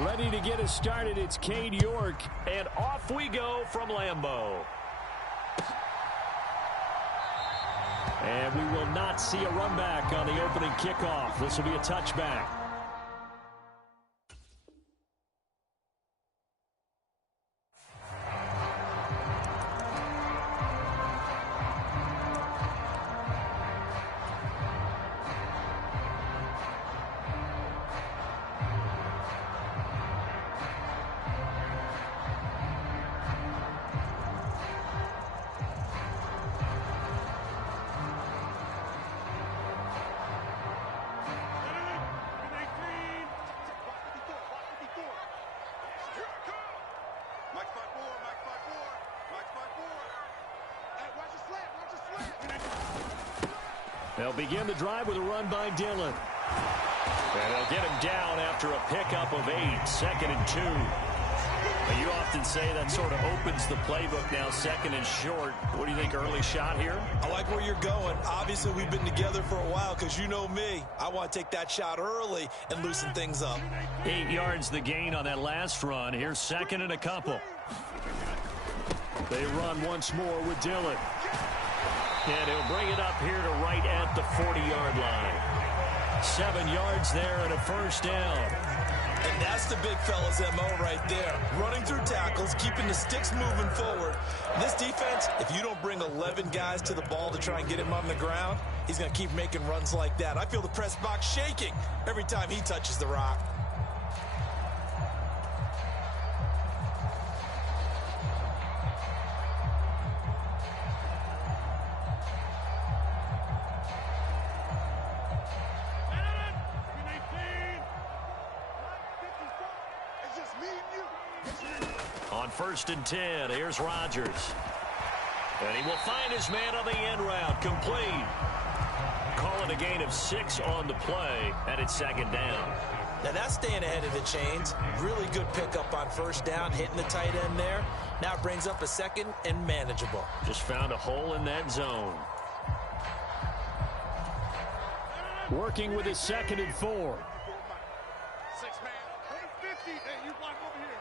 Ready to get us started, it's Cade York. And off we go from Lambeau. And we will not see a run back on the opening kickoff. This will be a touchback. They'll begin the drive with a run by Dillon. And they'll get him down after a pickup of 8, 2nd and 2. Now, you often say that sort of opens the playbook now, 2nd and short. What do you think, early shot here? I like where you're going. Obviously, we've been together for a while because you know me. I want to take that shot early and loosen things up. 8 yards the gain on that last run. Here's 2nd and a couple. They run once more with Dillon. And he'll bring it up here to right at the 40-yard line. 7 yards there and a first down. And that's the big fella's MO right there. Running through tackles, keeping the sticks moving forward. This defense, if you don't bring 11 guys to the ball to try and get him on the ground, he's going to keep making runs like that. I feel the press box shaking every time he touches the rock. On 1st and 10, here's Rodgers. And he will find his man on the end route. Complete. Call it a gain of 6 on the play, and it's 2nd down. Now that's staying ahead of the chains. Really good pickup on 1st down, hitting the tight end there. Now it brings up a 2nd and manageable. Just found a hole in that zone. Working with his 2nd and 4. 6 man. 50. Hey, you block over here.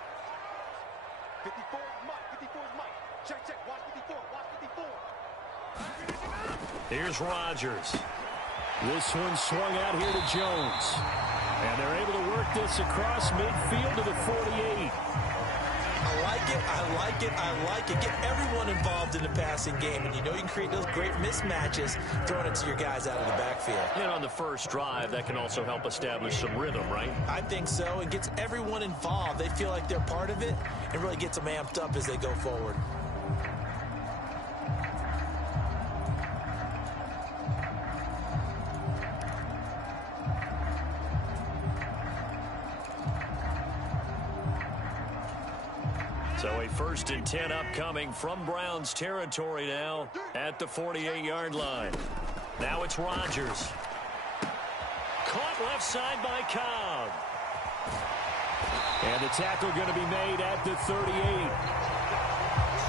54 is Mike. 54 is Mike. Check. Watch 54. Watch 54. Here's Rodgers. This one swung out here to Jones. And they're able to work this across midfield to the 48. I like it. Get everyone involved in the passing game. And you know you can create those great mismatches throwing it to your guys out of the backfield. And on the first drive, that can also help establish some rhythm, right? I think so. It gets everyone involved. They feel like they're part of it. And really gets them amped up as they go forward. So a 1st and 10 upcoming from Browns territory now at the 48-yard line. Now it's Rodgers. Caught left side by Cobb. And the tackle going to be made at the 38.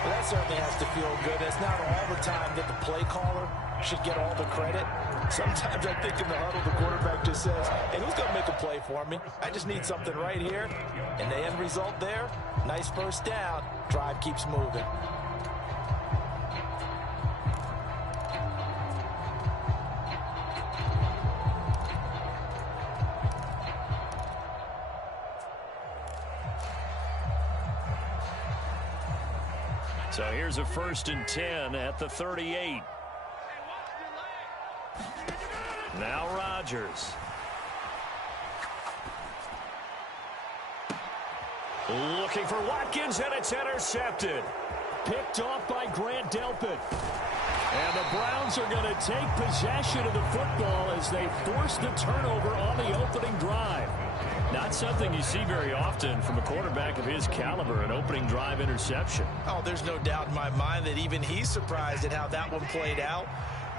Well, that certainly has to feel good. It's not all the time that the play caller should get all the credit. Sometimes I think in the huddle, the quarterback just says, hey, who's going to make a play for me? I just need something right here. And the end result there, nice 1st down. Drive keeps moving. So here's a 1st and 10 at the 38. Now Rodgers. Looking for Watkins, and it's intercepted. Picked off by Grant Delpit. And the Browns are going to take possession of the football as they force the turnover on the opening drive. Not something you see very often from a quarterback of his caliber, an opening drive interception. Oh, there's no doubt in my mind that even he's surprised at how that one played out.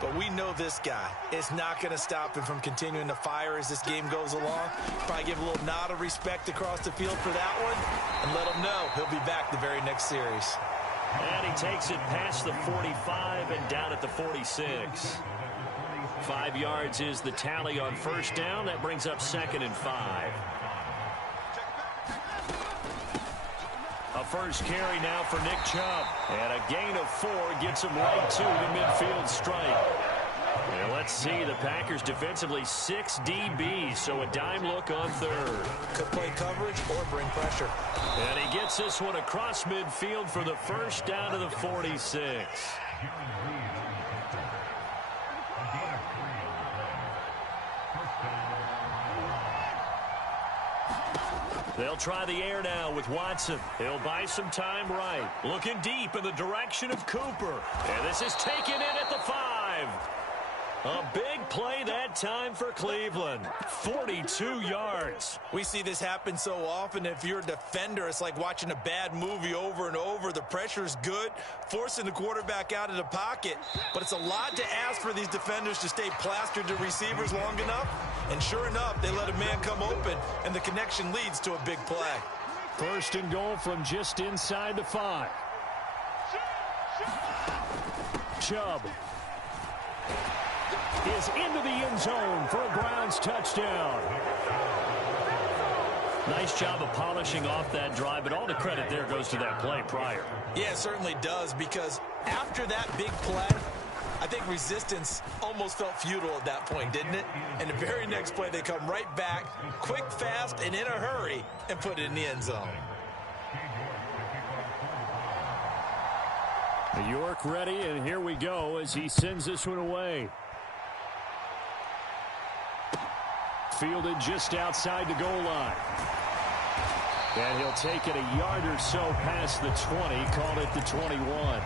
But we know this guy is not going to stop him from continuing to fire as this game goes along. Probably give a little nod of respect across the field for that one and let him know he'll be back the very next series. And he takes it past the 45 and down at the 46. 5 yards is the tally on 1st down. That brings up 2nd and 5. first carry now for Nick Chubb. And a gain of 4 gets him right to the midfield stripe. And let's see, the Packers defensively 6 DBs, so a dime look on third. Could play coverage or bring pressure. And he gets this one across midfield for the first down to the 46. They'll try the air now with Watson. He'll buy some time right. Looking deep in the direction of Cooper. And this is taken in at the 5. A big play that time for Cleveland. 42 yards. We see this happen so often. If you're a defender, it's like watching a bad movie over and over. The pressure's good, forcing the quarterback out of the pocket. But it's a lot to ask for these defenders to stay plastered to receivers long enough. And sure enough, they let a man come open, and the connection leads to a big play. First and goal from just inside the 5. Chubb is into the end zone for a Browns touchdown. Nice job of polishing off that drive, but all the credit there goes to that play prior. Yeah, it certainly does, because after that big play, I think resistance almost felt futile at that point, didn't it? And the very next play, they come right back, quick, fast, and in a hurry, and put it in the end zone. York ready, and here we go as he sends this one away. Fielded just outside the goal line. And he'll take it a yard or so past the 20, called it the 21.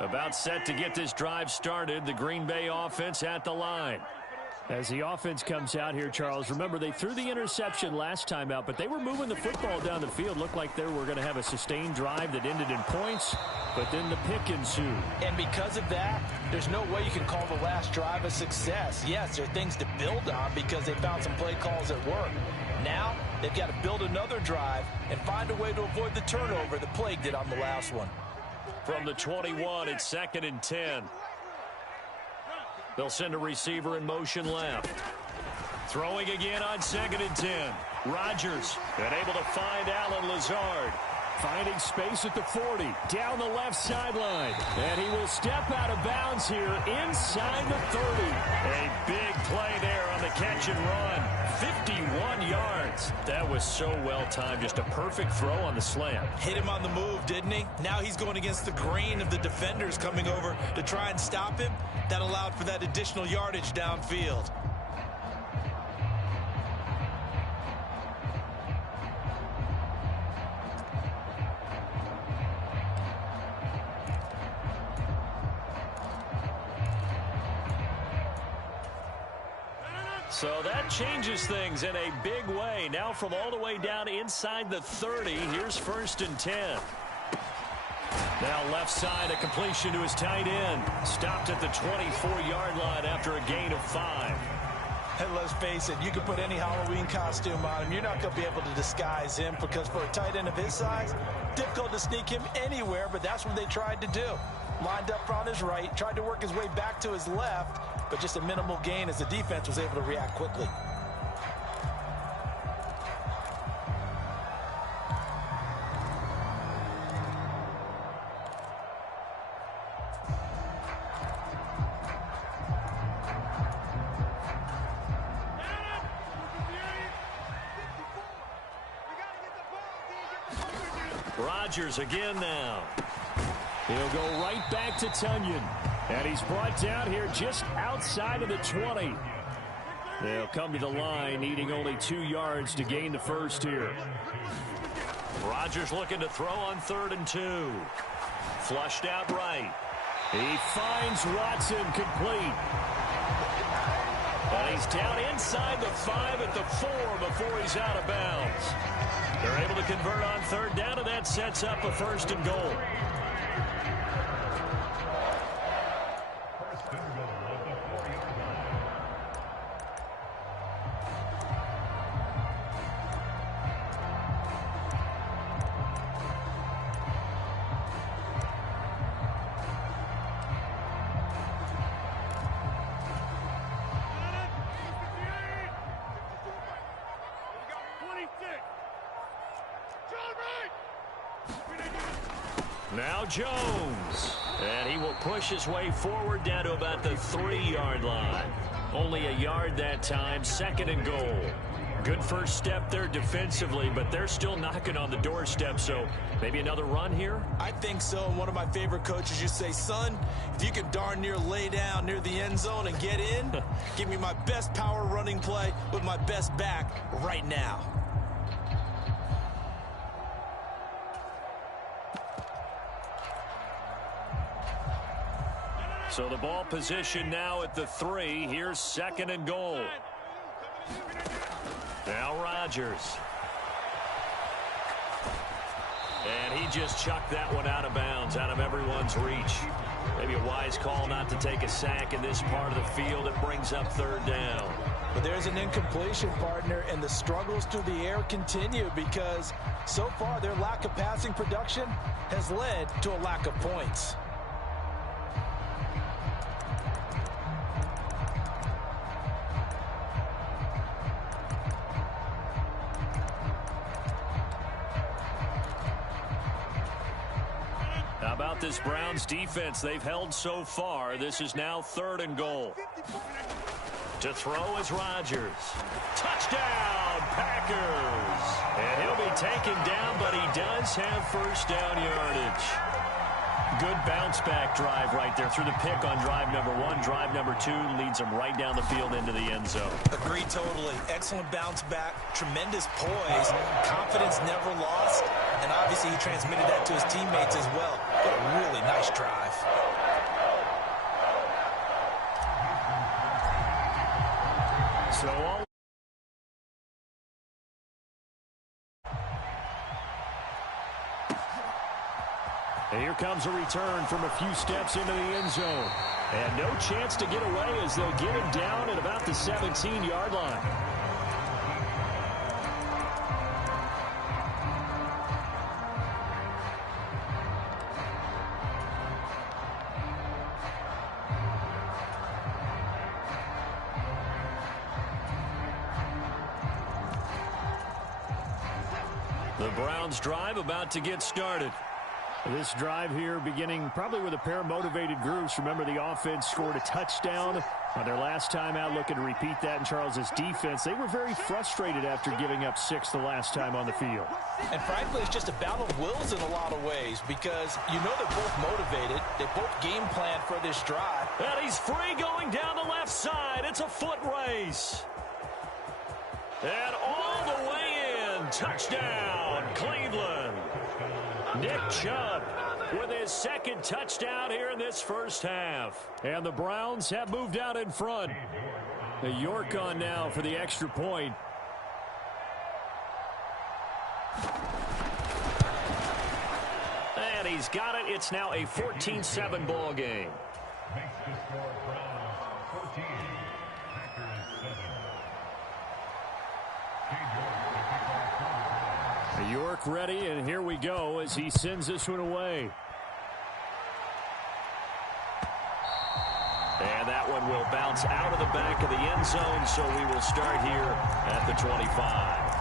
About set to get this drive started. The Green Bay offense at the line. As the offense comes out here, Charles, remember they threw the interception last time out, but they were moving the football down the field. Looked like they were going to have a sustained drive that ended in points, but then the pick ensued. And because of that, there's no way you can call the last drive a success. Yes, there are things to build on because they found some play calls that work. Now, they've got to build another drive and find a way to avoid the turnover the Plague did on the last one. From the 21, it's 2nd and 10. They'll send a receiver in motion left. Throwing again on 2nd and 10. Rodgers and able to find Allen Lazard. Finding space at the 40. Down the left sideline. And he will step out of bounds here inside the 30. A big play there on the catch and run. 51 yards. That was so well timed. Just a perfect throw on the slant. Hit him on the move, didn't he? Now he's going against the grain of the defenders coming over to try and stop him. That allowed for that additional yardage downfield. So that changes things in a big way. Now from all the way down inside the 30, here's 1st and 10. Now left side, a completion to his tight end. Stopped at the 24-yard line after a gain of 5. And let's face it, you can put any Halloween costume on him. You're not going to be able to disguise him because for a tight end of his size, difficult to sneak him anywhere, but that's what they tried to do. Lined up on his right, tried to work his way back to his left, but just a minimal gain as the defense was able to react quickly. Rodgers again now. He'll go right back to Tunyon. And he's brought down here just outside of the 20. They'll come to the line, needing only 2 yards to gain the first here. Rodgers looking to throw on 3rd and 2. Flushed out right. He finds Watson complete. And he's down inside the 5 at the 4 before he's out of bounds. They're able to convert on 3rd down, and that sets up a 1st and goal. Now Jones. And he will push his way forward down to about the 3-yard line. Only a yard that time, 2nd and goal. Good first step there defensively, but they're still knocking on the doorstep, so maybe another run here? I think so. And one of my favorite coaches just say, son, if you can darn near lay down near the end zone and get in, give me my best power running play with my best back right now. So the ball position now at the 3. Here's 2nd and goal. Now Rodgers. And he just chucked that one out of bounds, out of everyone's reach. Maybe a wise call not to take a sack in this part of the field. It brings up 3rd down. But there's an incompletion, partner, and the struggles through the air continue because so far their lack of passing production has led to a lack of points. How about this Browns defense they've held so far? This is now 3rd and goal. To throw is Rodgers. Touchdown, Packers. And he'll be taken down, but he does have 1st down yardage. Good bounce-back drive right there through the pick on drive number 1. Drive number 2 leads him right down the field into the end zone. Agree totally. Excellent bounce back, tremendous poise, confidence never lost, and obviously he transmitted that to his teammates as well. What a really nice drive. So all and here comes a return from a few steps into the end zone. And no chance to get away as they'll get him down at about the 17-yard line. The Browns drive about to get started. This drive here beginning probably with a pair of motivated groups. Remember, the offense scored a touchdown on their last time out, looking to repeat that in Charles's defense. They were very frustrated after giving up 6 the last time on the field. And frankly, it's just a battle of wills in a lot of ways because you know they're both motivated. They both game plan for this drive. And he's free going down the left side. It's a foot race. And all the way in. Touchdown, Cleveland. Nick Chubb with his 2nd touchdown here in this first half. And the Browns have moved out in front. York on now for the extra point. And he's got it. It's now a 14-7 ball game. York ready, and here we go as he sends this one away. And that one will bounce out of the back of the end zone, so we will start here at the 25.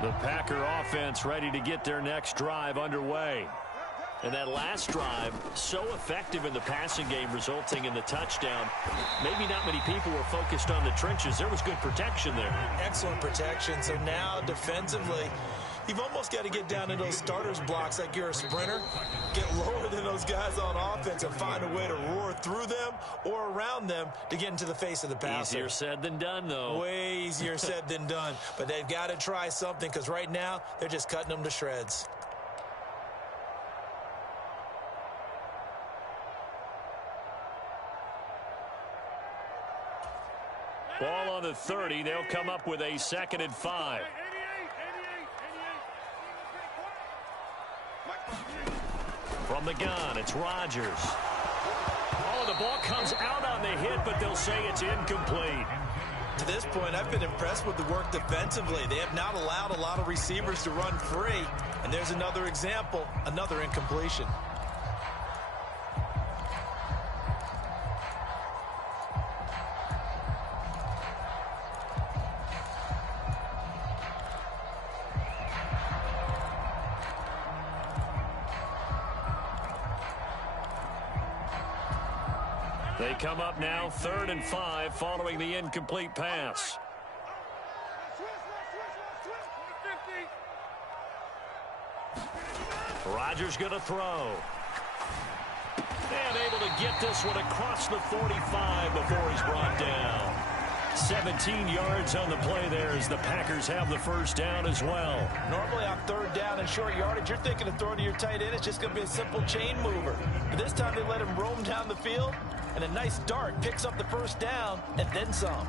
The Packer offense ready to get their next drive underway. And that last drive, so effective in the passing game, resulting in the touchdown. Maybe not many people were focused on the trenches. There was good protection there. Excellent protection. So now defensively, you've almost got to get down to those starters blocks like you're a sprinter. Get lower than those guys on offense and find a way to roar through them or around them to get into the face of the passer. Easier said than done, though. Way easier said than done. But they've got to try something because right now they're just cutting them to shreds. Ball on the 30. They'll come up with a 2nd and 5. From the gun, it's Rodgers. Oh, the ball comes out on the hit, but they'll say it's incomplete. To this point, I've been impressed with the work defensively. They have not allowed a lot of receivers to run free. And there's another example, another incompletion. They come up now 3rd and 5 following the incomplete pass. Rodgers going to throw. And able to get this one across the 45 before he's brought down. 17 yards on the play there as the Packers have the first down as well. Normally on 3rd down and short yardage, you're thinking of throwing to your tight end. It's just going to be a simple chain mover. But this time they let him roam down the field, and a nice dart picks up the first down and then some.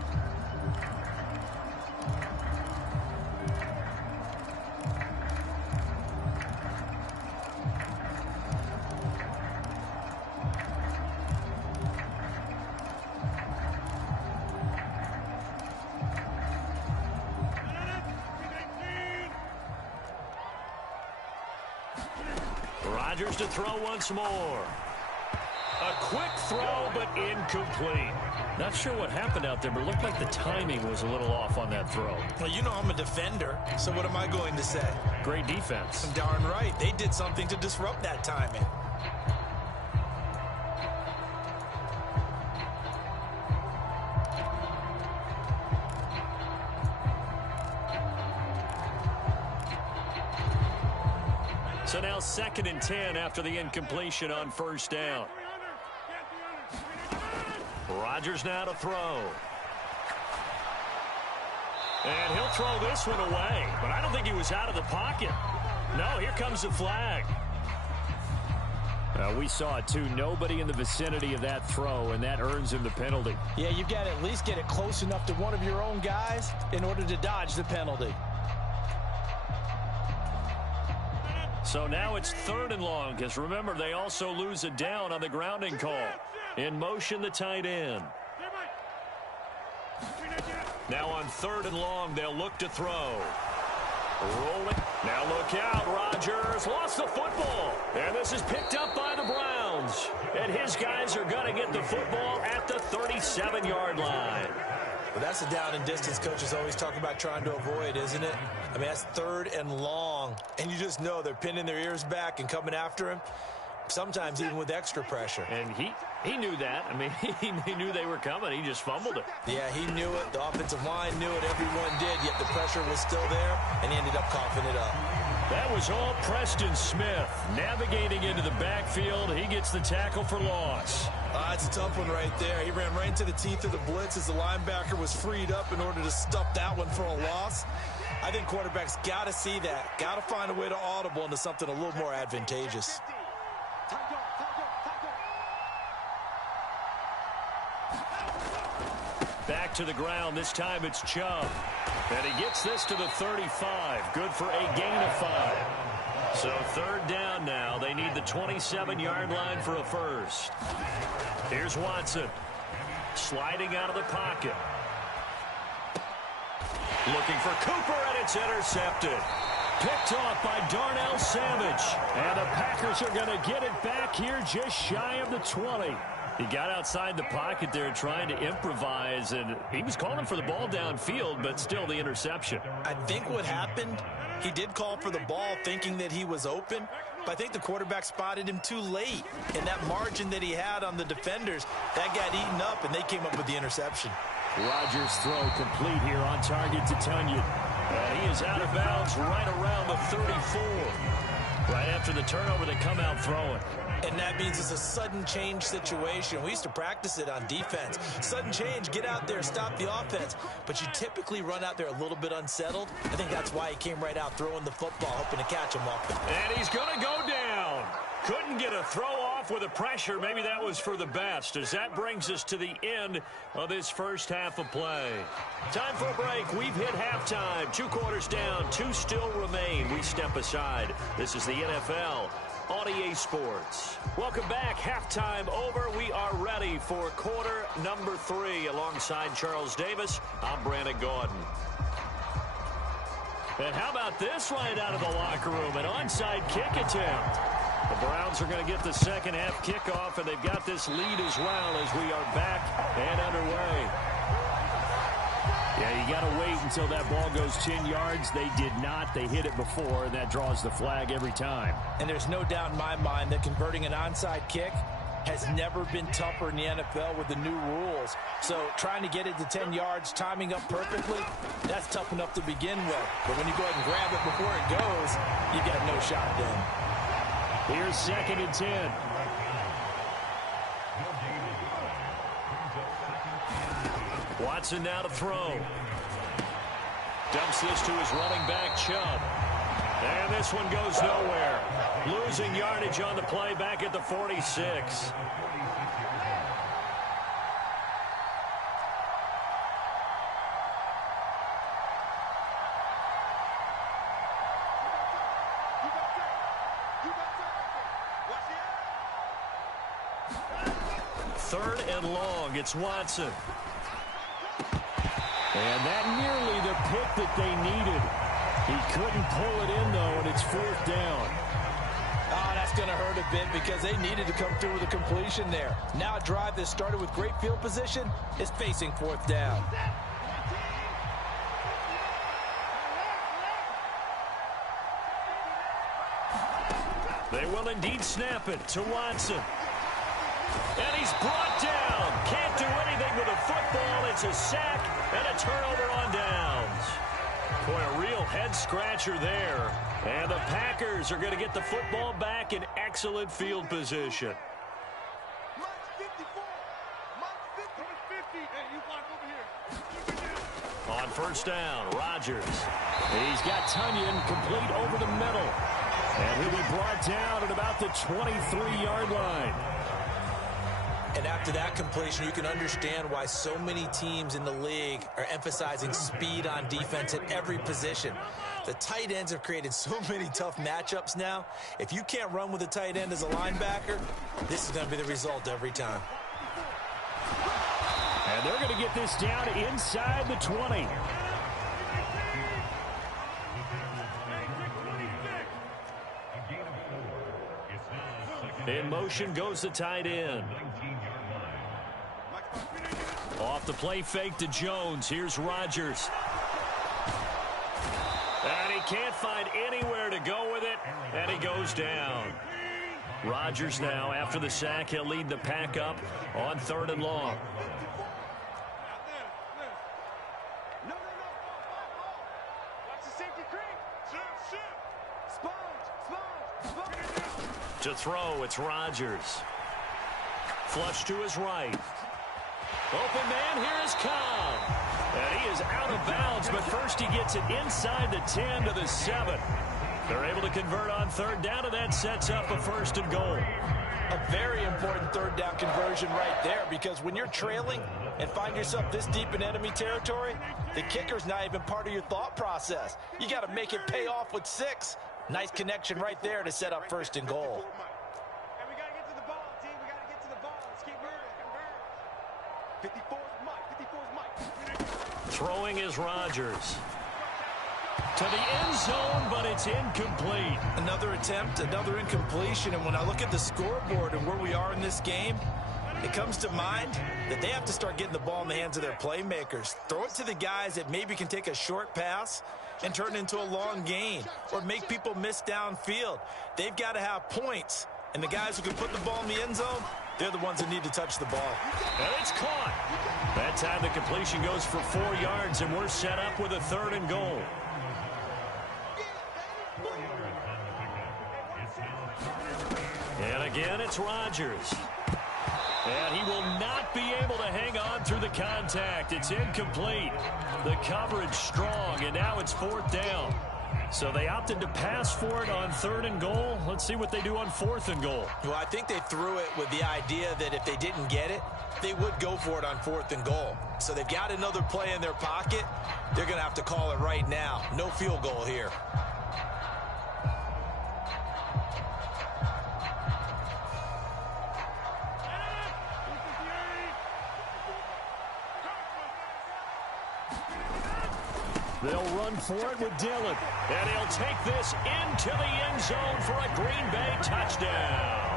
Rodgers to throw once more. A quick throw, but incomplete. Not sure what happened out there, but it looked like the timing was a little off on that throw. Well, you know I'm a defender, so what am I going to say? Great defense. Darn right. They did something to disrupt that timing. So now 2nd and 10 after the incompletion on first down. Rodgers now to throw. And he'll throw this one away, but I don't think he was out of the pocket. No, here comes the flag. We saw it too. Nobody in the vicinity of that throw, and that earns him the penalty. Yeah, you've got to at least get it close enough to one of your own guys in order to dodge the penalty. So now it's 3rd and long, because remember, they also lose a down on the grounding call. In motion, the tight end. Now on 3rd and long, they'll look to throw. Rolling. Now look out, Rodgers lost the football. And this is picked up by the Browns. And his guys are going to get the football at the 37-yard line. Well, that's the down and distance coaches always talk about trying to avoid, isn't it? I mean, that's 3rd and long. And you just know they're pinning their ears back and coming after him, sometimes even with extra pressure. And he knew that. I mean, he knew they were coming. He just fumbled it. Yeah, he knew it. The offensive line knew it. Everyone did, yet the pressure was still there, and he ended up coughing it up. That was all Preston Smith navigating into the backfield. He gets the tackle for loss. That's a tough one right there. He ran right into the teeth of the blitz as the linebacker was freed up in order to stuff that one for a loss. I think quarterbacks got to see that. Got to find a way to audible into something a little more advantageous. Back to the ground. This time it's Chubb. And he gets this to the 35. Good for a gain of 5. So 3rd down now. They need the 27-yard line for a first. Here's Watson. Sliding out of the pocket. Looking for Cooper, and it's intercepted. Picked off by Darnell Savage. And the Packers are going to get it back here just shy of the 20. He got outside the pocket there trying to improvise, and he was calling for the ball downfield, but still the interception. I think what happened, he did call for the ball thinking that he was open, but I think the quarterback spotted him too late. And that margin that he had on the defenders, that got eaten up, and they came up with the interception. Rodgers' throw complete here on target to Tunyon. And he is out of bounds right around the 34. Right after the turnover, they come out throwing. And that means it's a sudden change situation. We used to practice it on defense. Sudden change, get out there, stop the offense. But you typically run out there a little bit unsettled. I think that's why he came right out throwing the football, hoping to catch him off. And he's going to go down. Couldn't get a throw off with the pressure. Maybe that was for the best, as that brings us to the end of this first half of play. Time for a break. We've hit halftime. 2 quarters down. 2 still remain. We step aside. This is the NFL on EA Sports. Welcome back. Halftime over. We are ready for quarter number 3. Alongside Charles Davis, I'm Brandon Gaudin. And how about this right out of the locker room? An onside kick attempt. The Browns are going to get the second half kickoff, and they've got this lead as well as we are back and underway. Yeah, you got to wait until that ball goes 10 yards. They did not. They hit it before, and that draws the flag every time. And there's no doubt in my mind that converting an onside kick has never been tougher in the NFL with the new rules. So trying to get it to 10 yards, timing up perfectly, that's tough enough to begin with. But when you go ahead and grab it before it goes, you got no shot then. Here's 2nd and 10. Watson now to throw. Dumps this to his running back, Chubb. And this one goes nowhere. Losing yardage on the play back at the 46. Third and long. It's Watson. And that nearly the pick that they needed. He couldn't pull it in, though, and it's 4th down. Oh, that's going to hurt a bit because they needed to come through with a completion there. Now a drive that started with great field position is facing 4th down. They will indeed snap it to Watson. And he's brought down. Can't do anything with a football. It's a sack and a turnover on downs. Boy, a real head-scratcher there. And the Packers are going to get the football back in excellent field position. On 1st down, Rodgers. He's got Tunyon complete over the middle. And he'll be brought down at about the 23-yard line. And after that completion, you can understand why so many teams in the league are emphasizing speed on defense at every position. The tight ends have created so many tough matchups now. If you can't run with a tight end as a linebacker, this is going to be the result every time. And they're going to get this down inside the 20. In motion goes the tight end. Off the play fake to Jones. Here's Rodgers. And he can't find anywhere to go with it. And he goes down. Rodgers now, after the sack, he'll lead the pack up on 3rd and long. To throw, it's Rodgers. Flush to his right. Open man, here is Cobb. And he is out of bounds, but first he gets it inside the 10 to the 7. They're able to convert on 3rd down, and that sets up a 1st and goal. A very important 3rd down conversion right there, because when you're trailing and find yourself this deep in enemy territory, the kicker's not even part of your thought process. You got to make it pay off with 6. Nice connection right there to set up 1st and goal. And we got to get to the ball, team. We got to get to the ball. Let's keep moving. 54's Mike. 54's Mike. Throwing is Rodgers. To the end zone, but it's incomplete. Another attempt, another incompletion. And when I look at the scoreboard and where we are in this game, it comes to mind that they have to start getting the ball in the hands of their playmakers. Throw it to the guys that maybe can take a short pass and turn it into a long gain or make people miss downfield. They've got to have points. And the guys who can put the ball in the end zone, they're the ones that need to touch the ball. And it's caught. That time the completion goes for 4 yards, and we're set up with a 3rd and goal. And again, it's Rodgers. And he will not be able to hang on through the contact. It's incomplete. The coverage strong, and now it's 4th down. So they opted to pass for it on 3rd and goal. Let's see what they do on 4th and goal. Well, I think they threw it with the idea that if they didn't get it, they would go for it on 4th and goal. So they've got another play in their pocket. They're going to have to call it right now. No field goal here. They'll run for it with Dillon. And he'll take this into the end zone for a Green Bay touchdown.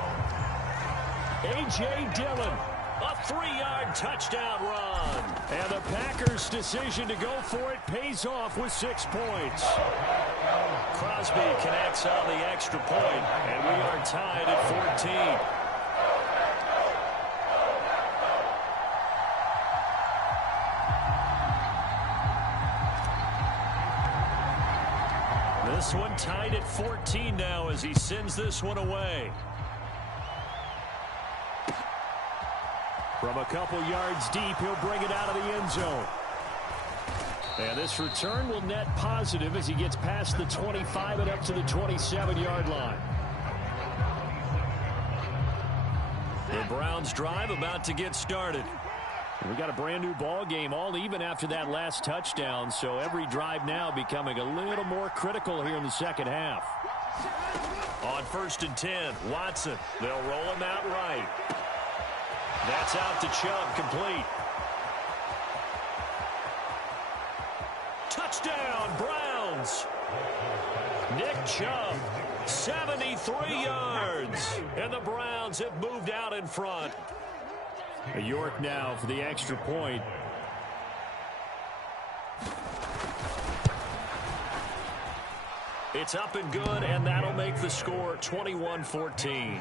A.J. Dillon, a 3-yard touchdown run. And the Packers' decision to go for it pays off with 6 points. Crosby connects on the extra point, and we are tied at 14. This one tied at 14 now as he sends this one away. From a couple yards deep, he'll bring it out of the end zone. And this return will net positive as he gets past the 25 and up to the 27-yard line. The Browns drive about to get started. We got a brand new ball game, all even after that last touchdown, so every drive now becoming a little more critical here in the second half. On 1st and 10, Watson. They'll roll him out right. That's out to Chubb, complete. Touchdown, Browns. Nick Chubb, 73 yards. And the Browns have moved out in front. York now for the extra point. It's up and good, and that'll make the score 21-14.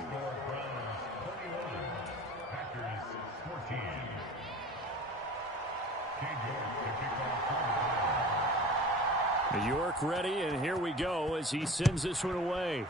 York ready, and here we go as he sends this one away.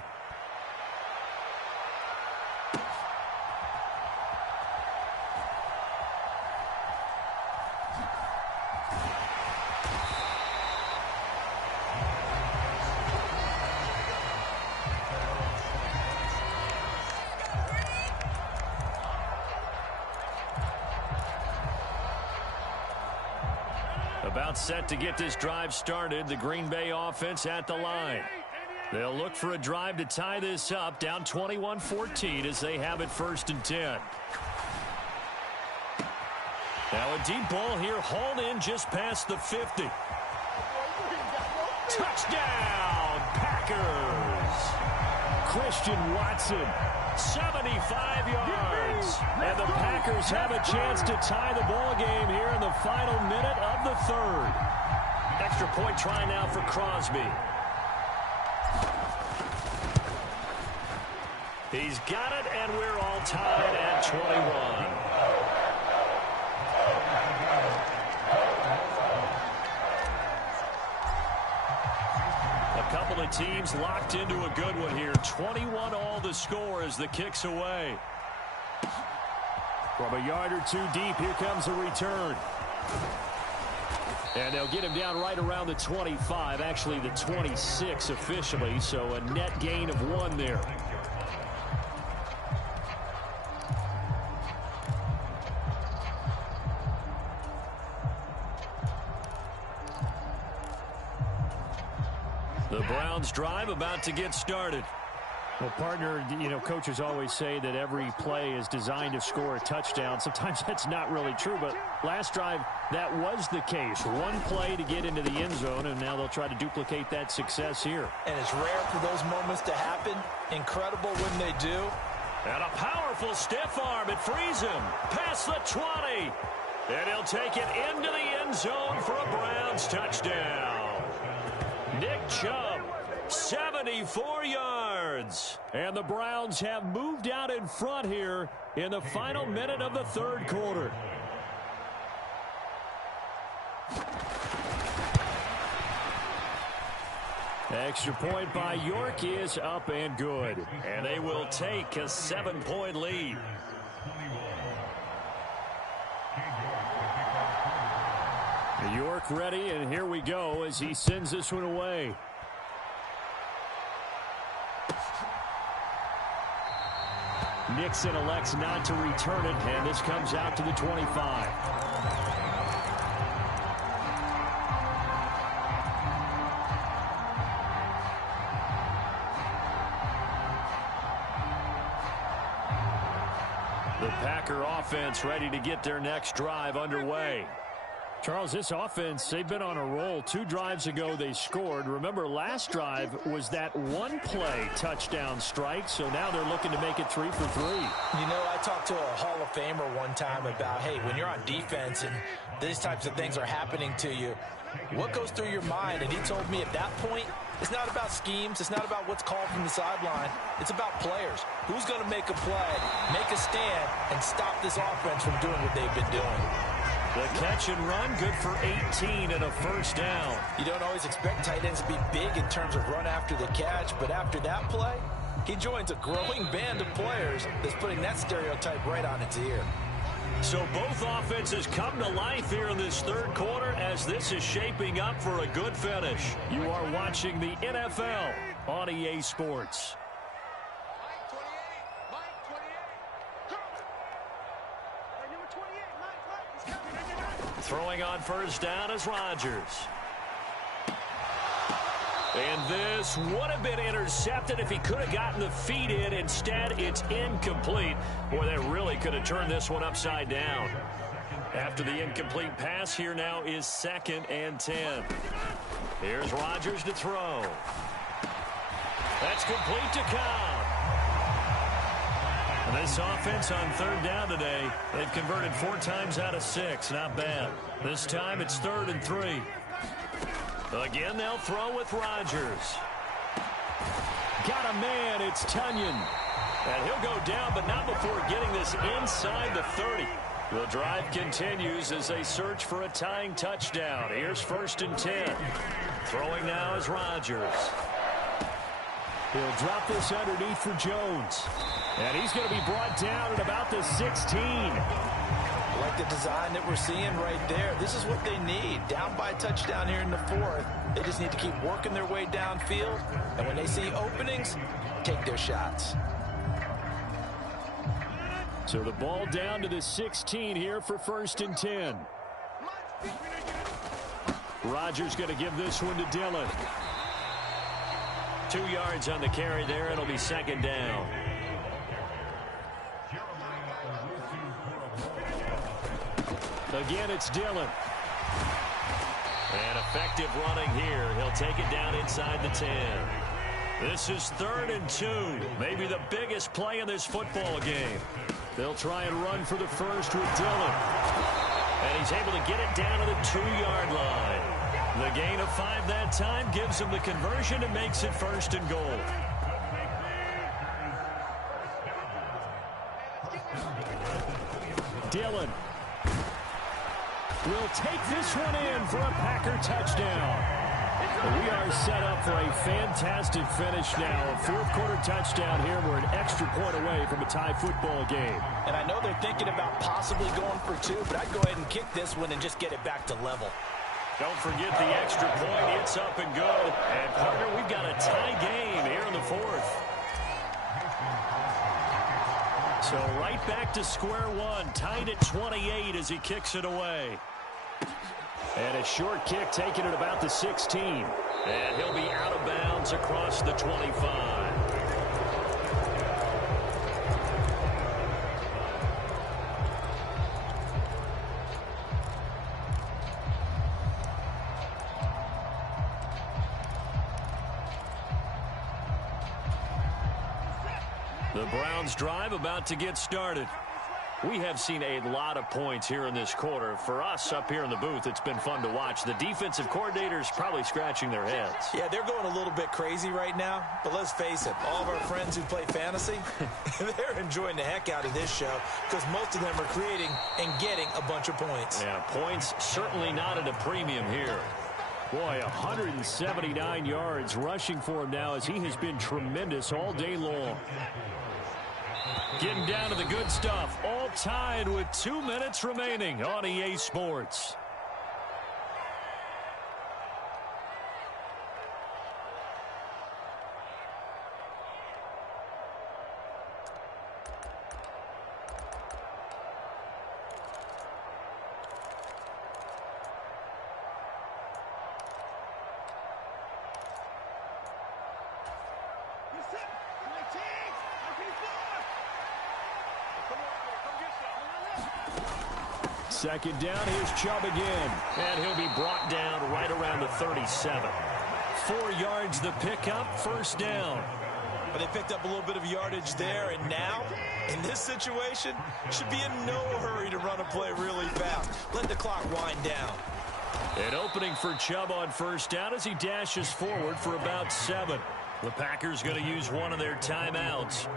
About set to get this drive started. The Green Bay offense at the line. They'll look for a drive to tie this up, down 21-14 as they have it 1st and 10. Now a deep ball here, hauled in just past the 50. Touchdown, Packers! Christian Watson, 75 yards. And the Packers have a chance to tie the ball game here in the final minute of the 3rd. Extra point try now for Crosby. He's got it, and we're all tied at 21. A couple of teams locked into a good one here. 21 all the score as the kick's away. From a yard or two deep, here comes a return. And they'll get him down right around the 25, actually the 26 officially, so a net gain of 1 there. The Browns drive about to get started. Well, partner, coaches always say that every play is designed to score a touchdown. Sometimes that's not really true, but last drive, that was the case. One play to get into the end zone, and now they'll try to duplicate that success here. And it's rare for those moments to happen. Incredible when they do. And a powerful stiff arm. It frees him past the 20. And he'll take it into the end zone for a Browns touchdown. Nick Chubb, 74 yards. And the Browns have moved out in front here in the final minute of the 3rd quarter. Extra point by York is up and good. And they will take a 7-point lead. York ready, and here we go as he sends this one away. Nixon elects not to return it, and this comes out to the 25. The Packer offense ready to get their next drive underway. Charles, this offense, they've been on a roll. 2 drives ago, they scored. Remember, last drive was that one-play touchdown strike, so now they're looking to make it 3 for 3. You know, I talked to a Hall of Famer one time about, hey, when you're on defense and these types of things are happening to you, what goes through your mind? And he told me at that point, it's not about schemes. It's not about what's called from the sideline. It's about players. Who's going to make a play, make a stand, and stop this offense from doing what they've been doing? The catch and run, good for 18 and a first down. You don't always expect tight ends to be big in terms of run after the catch, but after that play, he joins a growing band of players that's putting that stereotype right on its ear. So both offenses come to life here in this third quarter as this is shaping up for a good finish. You are watching the NFL on EA Sports. Throwing on first down is Rodgers. And this would have been intercepted if he could have gotten the feet in. Instead, it's incomplete. Boy, that really could have turned this one upside down. After the incomplete pass, here now is 2nd and 10. Here's Rodgers to throw. That's complete to Cobb. And this offense on 3rd down today, they've converted 4 times out of 6. Not bad. This time it's 3rd and 3. Again, they'll throw with Rodgers. Got a man. It's Tunyon. And he'll go down, but not before getting this inside the 30. The drive continues as they search for a tying touchdown. Here's 1st and 10. Throwing now is Rodgers. He'll drop this underneath for Jones. And he's going to be brought down at about the 16. Like the design that we're seeing right there. This is what they need. Down by a touchdown here in the 4th. They just need to keep working their way downfield. And when they see openings, take their shots. So the ball down to the 16 here for 1st and 10. Rodgers going to give this one to Dillon. 2 yards on the carry there. It'll be 2nd down. Again, it's Dillon. And effective running here. He'll take it down inside the 10. This is 3rd and 2. Maybe the biggest play in this football game. They'll try and run for the first with Dillon. And he's able to get it down to the 2-yard line. The gain of 5 that time gives him the conversion and makes it 1st and goal. Dillon will take this one in for a Packer touchdown. We are set up for a fantastic finish now. A 4th quarter touchdown here. We're an extra point away from a tie football game. And I know they're thinking about possibly going for 2, but I'd go ahead and kick this one and just get it back to level. Don't forget the extra point. It's up and good. And, partner, we've got a tie game here in the 4th. So right back to square one. Tied at 28 as he kicks it away. And a short kick taken at about the 16. And he'll be out of bounds across the 25. The Browns drive about to get started. We have seen a lot of points here in this quarter. For us up here in the booth, it's been fun to watch. The defensive coordinators probably scratching their heads. Yeah, they're going a little bit crazy right now. But let's face it, all of our friends who play fantasy, they're enjoying the heck out of this show because most of them are creating and getting a bunch of points. Yeah, points certainly not at a premium here. Boy, 179 yards rushing for him now as he has been tremendous all day long. Getting down to the good stuff. All tied with 2 minutes remaining on EA Sports. Second down, here's Chubb again. And he'll be brought down right around the 37. 4 yards the pickup, first down. But they picked up a little bit of yardage there, and now, in this situation, should be in no hurry to run a play really fast. Let the clock wind down. An opening for Chubb on first down as he dashes forward for about 7. The Packers going to use one of their timeouts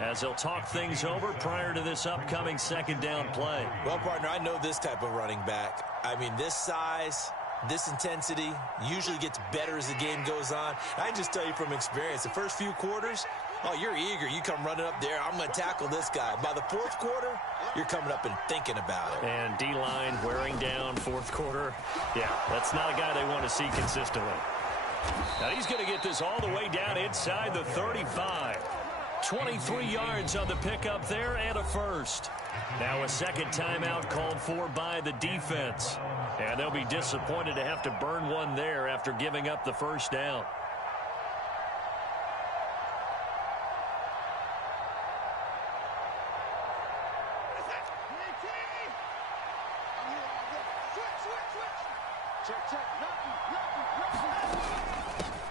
as they'll talk things over prior to this upcoming second down play. Well, partner, I know this type of running back. I mean, this size, this intensity usually gets better as the game goes on. I can just tell you from experience, the first few quarters, oh, you're eager. You come running up there. I'm going to tackle this guy. By the fourth quarter, you're coming up and thinking about it. And D-line wearing down fourth quarter. Yeah, that's not a guy they want to see consistently. Now he's going to get this all the way down inside the 35. 23 yards on the pickup there and a first. Now a second timeout called for by the defense. And they'll be disappointed to have to burn one there after giving up the first down.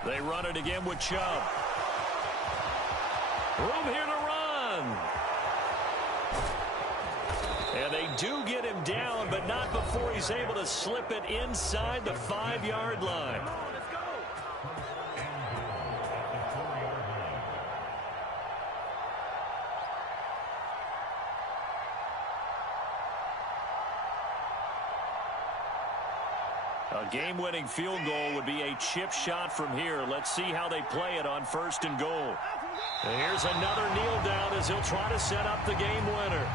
They run it again with Chubb. Room here to run. And they do get him down, but not before he's able to slip it inside the 5-yard line. A game-winning field goal would be a chip shot from here. Let's see how they play it on first and goal. And here's another kneel down as he'll try to set up the game winner.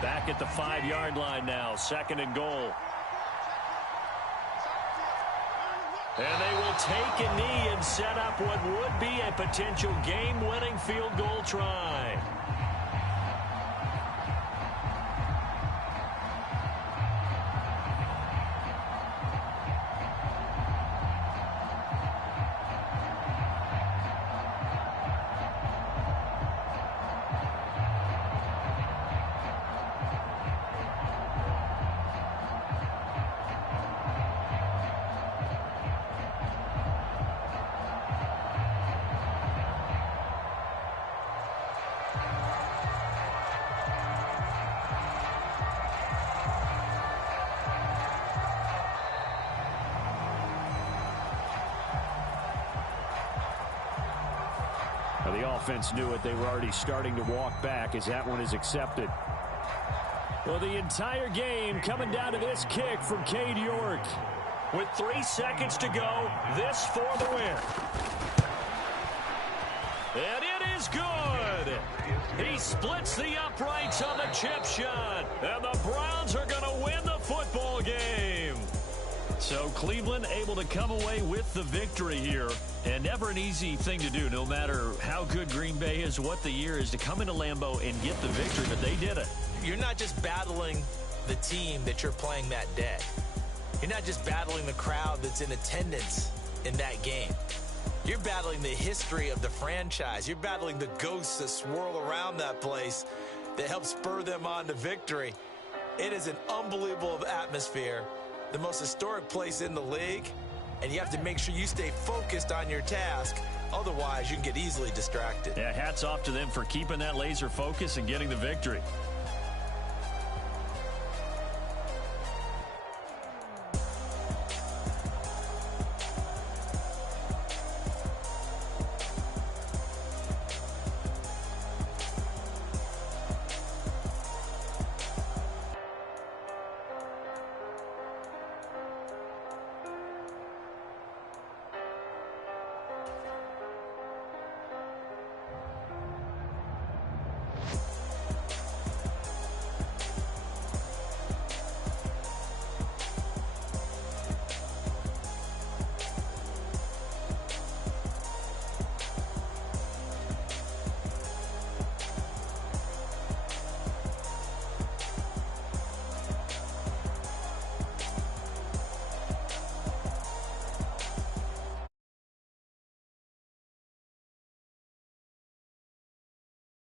Back at the 5-yard line now, second and goal. And they will take a knee and set up what would be a potential game-winning field goal try. The offense knew it. They were already starting to walk back as that one is accepted. Well, the entire game coming down to this kick from Cade York. With 3 seconds to go, this for the win. And it is good. He splits the uprights on the chip shot. And the Browns are going to win the football game. So Cleveland able to come away with the victory here. And never an easy thing to do, no matter how good Green Bay is, what the year is, to come into Lambeau and get the victory. But they did it. You're not just battling the team that you're playing that day. You're not just battling the crowd that's in attendance in that game. You're battling the history of the franchise. You're battling the ghosts that swirl around that place that help spur them on to victory. It is an unbelievable atmosphere, the most historic place in the league, and you have to make sure you stay focused on your task. Otherwise, you can get easily distracted. Yeah, hats off to them for keeping that laser focus and getting the victory.